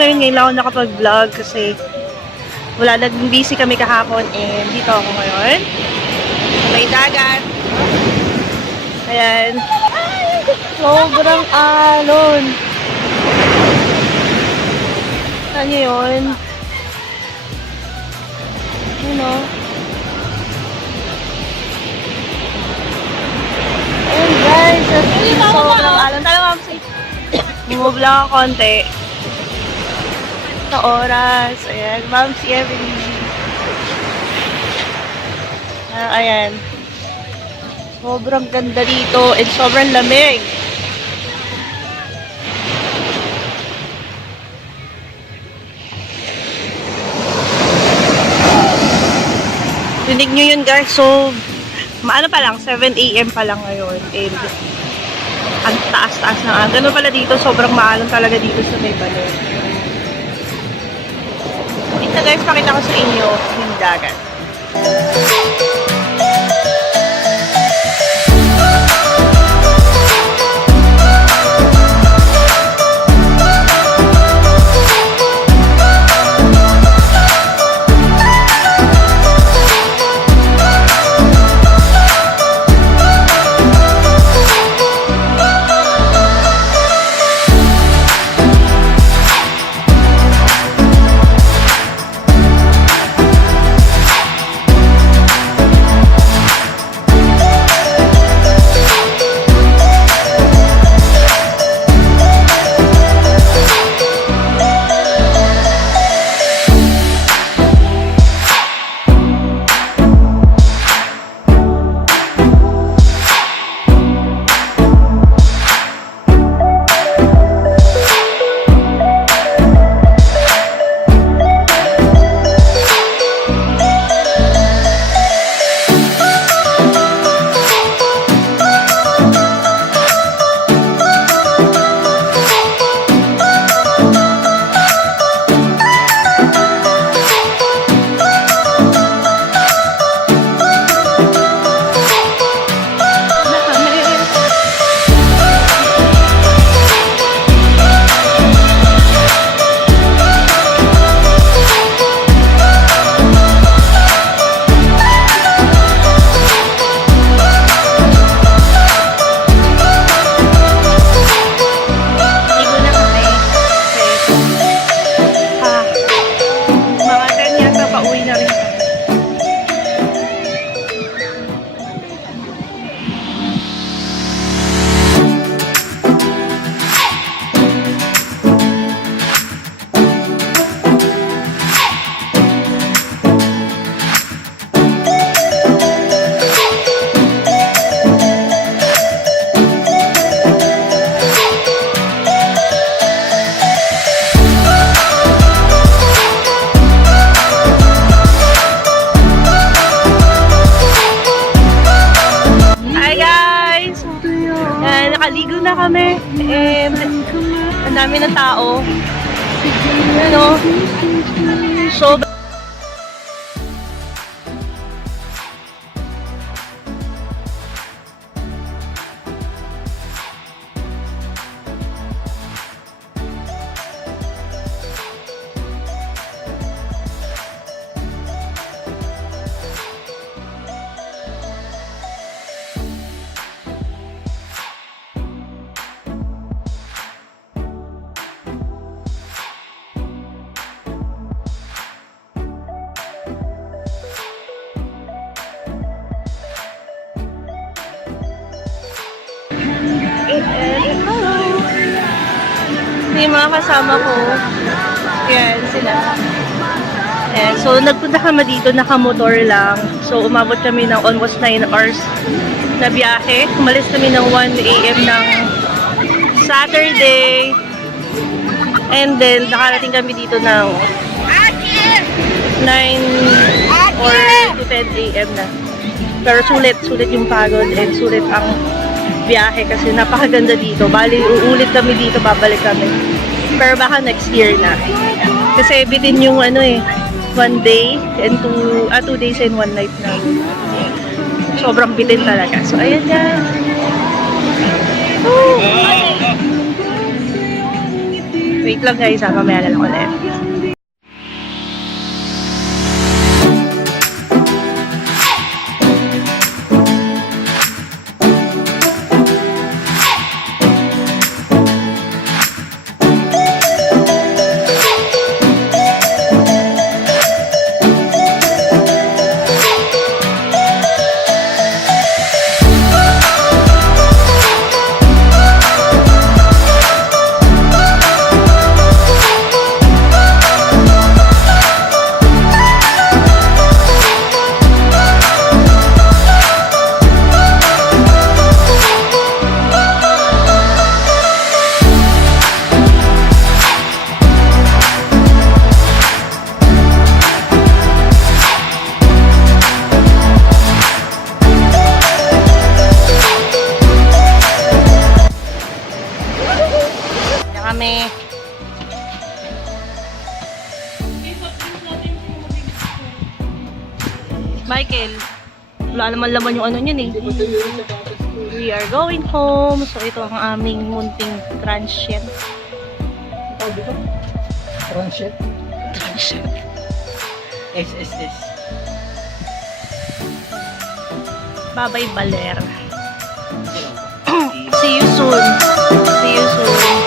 ngayon lang ako nakapag-vlog kasi wala, naging busy kami kahapon and dito ako ngayon. May dagat. Ayan. Sobrang alon. Saan nyo yun? Yun o. Ayan guys. Sobrang alon. Tala ma'am si. Move lang ako konti. Sa oras. Ayan. Ma'am si Evelyn. Ayan. Sobrang ganda dito and sobrang lamig. Dinig nyo yun guys. So, maano pa lang, 7 AM pa lang ngayon. And, ang taas-taas na. Ganun pala dito, sobrang maalon talaga dito sa may Baler. Ito guys, pakita ko sa inyo yung dagat. Nakaligo na kami and ang dami ng tao. Ano? So yung mga kasama ko. Yan, sila. Ayan, so, nagpunta kami dito, nakamotor lang. So, umabot kami ng almost 9 hours na biyahe. Umalis kami ng 1 AM ng Saturday. And then, nakarating kami dito ng 9 or 10 AM na. Pero sulit yung pagod and sulit ang biyahe kasi napakaganda dito. Bali, uulit kami dito, babalik kami. Pero baka next year na. Kasi bitin yung 1 day and 2 days and 1 night na. Sobrang bitin talaga. So, ayan guys. Wait lang guys, mamaya na lang ulit. Kami. Michael, wala naman laman yung ano niyan eh. We are going home. So ito ang aming munting transient. Transit? Transient. SSS. Bye-bye, Baler. See you soon. See you soon.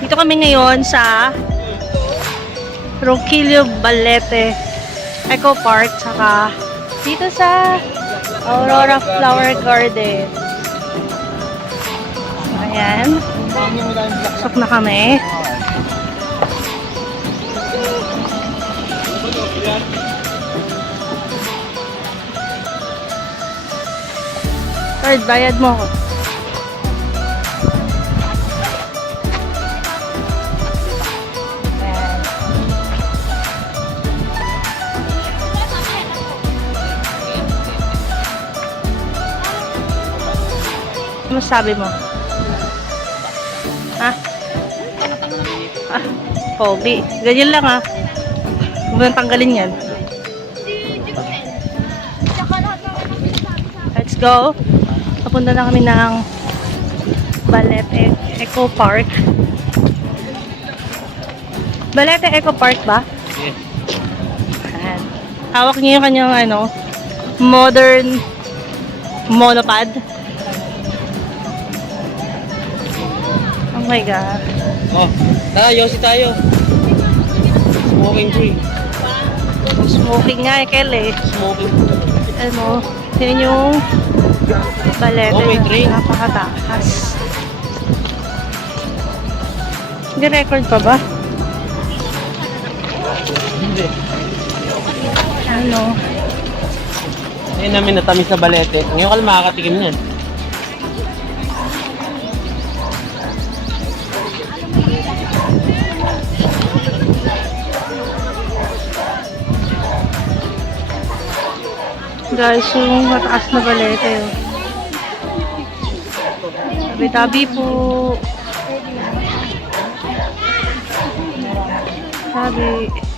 Dito kami ngayon sa Ronquillo Balete Eco Park, saka dito sa Aurora Flower Garden. Ayan. Pasok na kami. Card, bayad mo ko. Ano sabi mo? Ha? Ah, pogi. Ganyan lang ah. Huwag mo nang tanggalin yan. Let's go. Papunta na kami ng Balete Eco Park. Balete Eco Park ba? Yes. Ayan. Hawak niyo yung kanyang ano, modern monopod. Oh my God. Oh, tayo, si tayo. Smoking free. Smoking nga eh, Kel eh. Smoking. Ano, yun yung Balete. Oh, may train. Napakatakas. Hindi record pa ba? Hindi. Ano? Ngayon namin natamis sa balete. Ngayon ka lang makakatikim niyan. Guys, yung mataas na balete. Oh. Tabi-tabi po. Sabi.